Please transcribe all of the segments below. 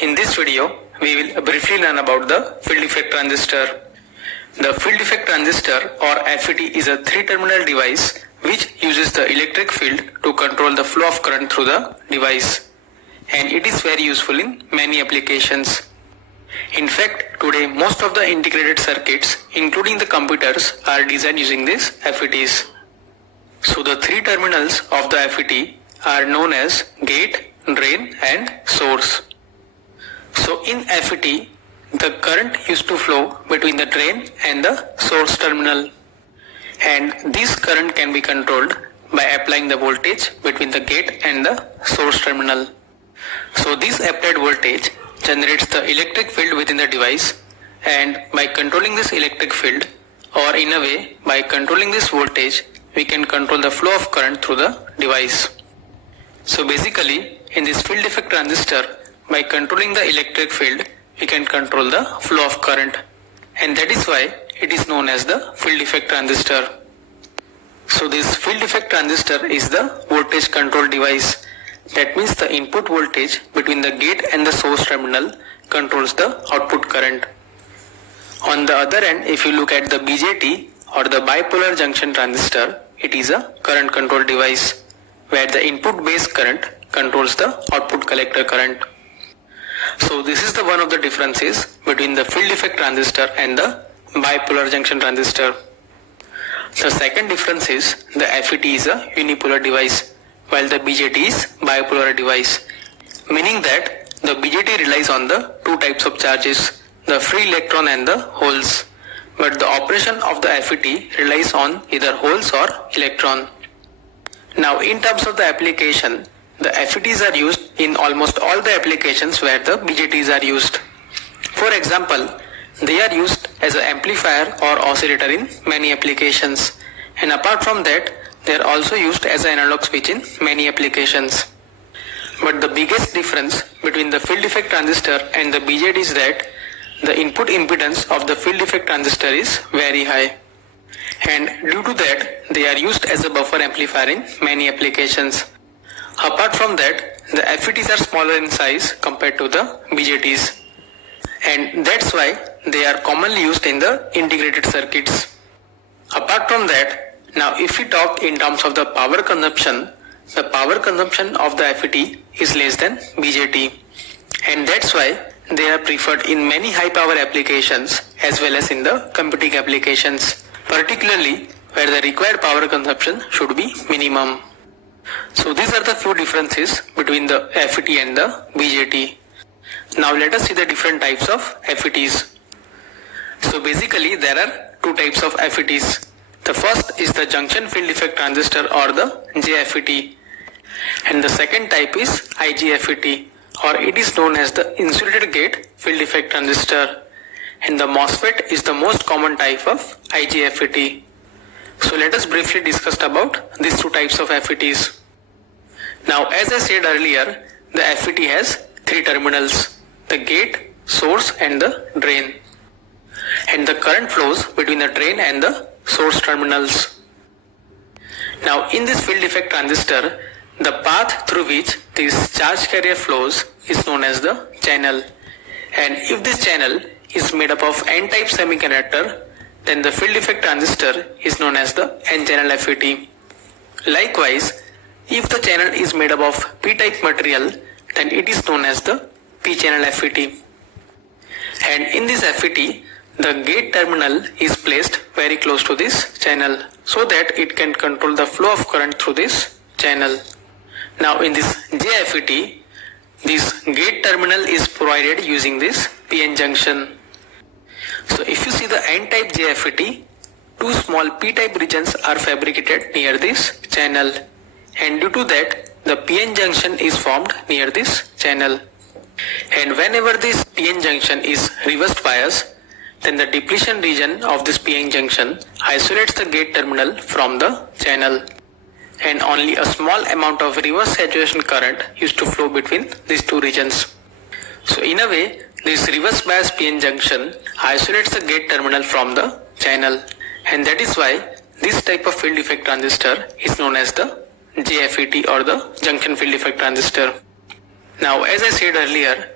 In this video, we will briefly learn about the field effect transistor. The field effect transistor or FET is a three-terminal device which uses the electric field to control the flow of current through the device, and it is very useful in many applications. In fact, today most of the integrated circuits, including the computers, are designed using these FETs. So the three terminals of the FET are known as gate, drain and source. So in FET, the current used to flow between the drain and the source terminal, and this current can be controlled by applying the voltage between the gate and the source terminal. So this applied voltage generates the electric field within the device, and by controlling this electric field, or in a way by controlling this voltage, we can control the flow of current through the device. So basically, in this field effect transistor, by controlling the electric field, we can control the flow of current, and that is why it is known as the field effect transistor. So this field effect transistor is the voltage control device. That means the input voltage between the gate and the source terminal controls the output current. On the other end, if you look at the BJT or the bipolar junction transistor, it is a current control device where the input base current controls the output collector current. So this is the one of the differences between the field effect transistor and the bipolar junction transistor. The second difference is the FET is a unipolar device while the BJT is bipolar device, meaning that the BJT relies on the two types of charges, the free electron and the holes, but the operation of the FET relies on either holes or electron. Now in terms of the application, the FETs are used in almost all the applications where the BJTs are used. For example, they are used as an amplifier or oscillator in many applications, and apart from that, they are also used as an analog switch in many applications. But the biggest difference between the field effect transistor and the BJT is that the input impedance of the field effect transistor is very high, and due to that, they are used as a buffer amplifier in many applications. Apart from that, the FETs are smaller in size compared to the BJTs, and that's why they are commonly used in the integrated circuits. Apart from that, now if we talk in terms of the power consumption, the power consumption of the FET is less than BJT, and that's why they are preferred in many high power applications as well as in the computing applications, particularly where the required power consumption should be minimum. So these are the few differences between the FET and the BJT. Now let us see the different types of FETs. So basically there are two types of FETs. The first is the junction field effect transistor or the JFET, and the second type is IGFET, or it is known as the insulated gate field effect transistor, and the MOSFET is the most common type of IGFET. So let us briefly discuss about these two types of FETs. Now as I said earlier, the FET has three terminals, the gate, source and the drain, and the current flows between the drain and the source terminals. Now in this field effect transistor, the path through which this charge carrier flows is known as the channel, and if this channel is made up of N-type semiconductor, then the field effect transistor is known as the N-channel FET. Likewise, if the channel is made up of P-type material, then it is known as the P-channel FET. And in this FET, the gate terminal is placed very close to this channel so that it can control the flow of current through this channel. Now in this JFET, this gate terminal is provided using this PN junction. So if you see the N-type JFET, two small P-type regions are fabricated near this channel, and due to that, the PN junction is formed near this channel. And whenever this PN junction is reversed bias, then the depletion region of this PN junction isolates the gate terminal from the channel, and only a small amount of reverse saturation current used to flow between these two regions. So in a way, this reverse bias PN junction isolates the gate terminal from the channel, and that is why this type of field effect transistor is known as the JFET or the junction field effect transistor. Now as I said earlier,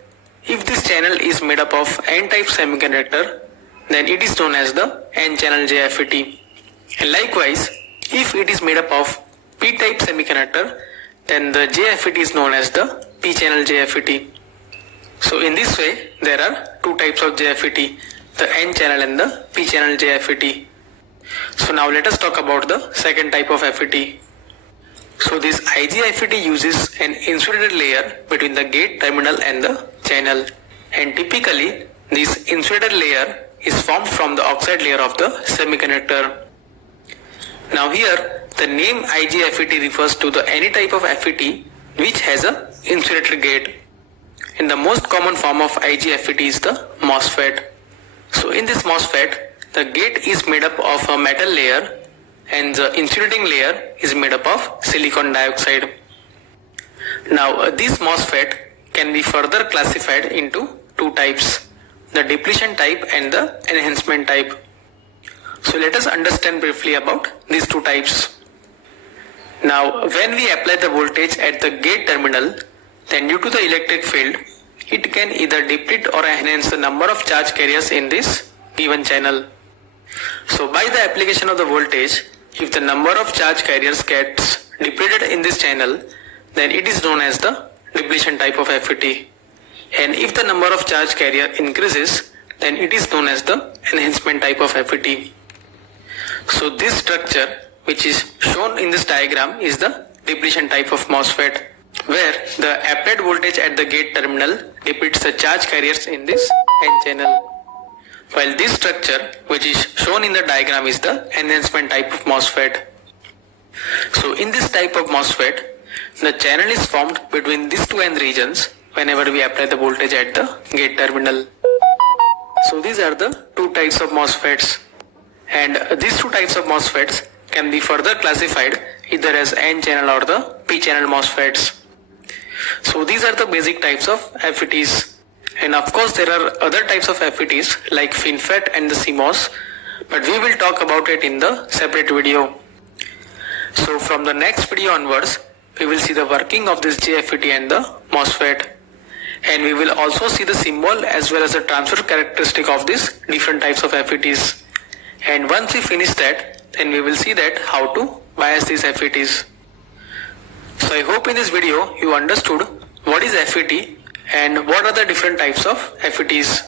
If this channel is made up of N-type semiconductor, then it is known as the N-channel JFET. And likewise, if it is made up of P-type semiconductor, then the JFET is known as the P-channel JFET. So in this way, there are two types of JFET, the N-channel and the P-channel JFET. So now let us talk about the second type of FET. So this IGFET uses an insulated layer between the gate terminal and the channel, and typically this insulated layer is formed from the oxide layer of the semiconductor. Now here the name IGFET refers to the any type of FET which has a insulated gate, and the most common form of IGFET is the MOSFET. So in this MOSFET, the gate is made up of a metal layer and the insulating layer is made up of silicon dioxide. Now this MOSFET can be further classified into two types, the depletion type and the enhancement type. So let us understand briefly about these two types. Now when we apply the voltage at the gate terminal, then due to the electric field, it can either deplete or enhance the number of charge carriers in this given channel. So by the application of the voltage, if the number of charge carriers gets depleted in this channel, then it is known as the depletion type of FET. And if the number of charge carrier increases, then it is known as the enhancement type of FET. So this structure which is shown in this diagram is the depletion type of MOSFET, where the applied voltage at the gate terminal depletes the charge carriers in this N channel, while this structure which is shown in the diagram is the enhancement type of MOSFET. So in this type of MOSFET, the channel is formed between these two N regions whenever we apply the voltage at the gate terminal. So these are the two types of MOSFETs, and these two types of MOSFETs can be further classified either as N channel or the P channel MOSFETs. So these are the basic types of FETs. And of course there are other types of FETs like FinFET and the CMOS, but we will talk about it in the separate video. So from the next video onwards, we will see the working of this JFET and the MOSFET, and we will also see the symbol as well as the transfer characteristic of these different types of FETs. And once we finish that, then we will see that how to bias these FETs. So I hope in this video you understood what is FET and what are the different types of FETs.